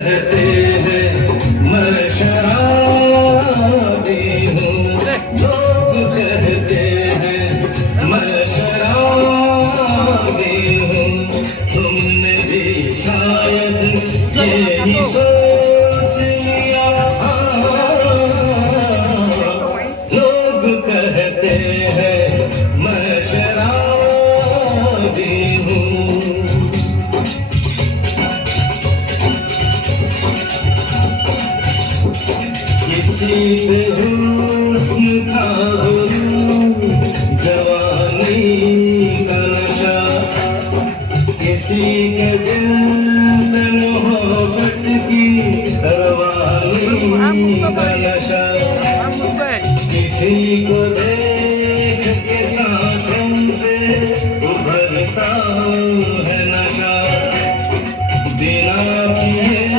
कहते हैं मैं शराबी हूँ, लोग कहते हैं मैं शराबी हूँ। तुमने भी शायद यही सोच लिया। लोग कहते हैं मैं शराबी हूँ। किसी पे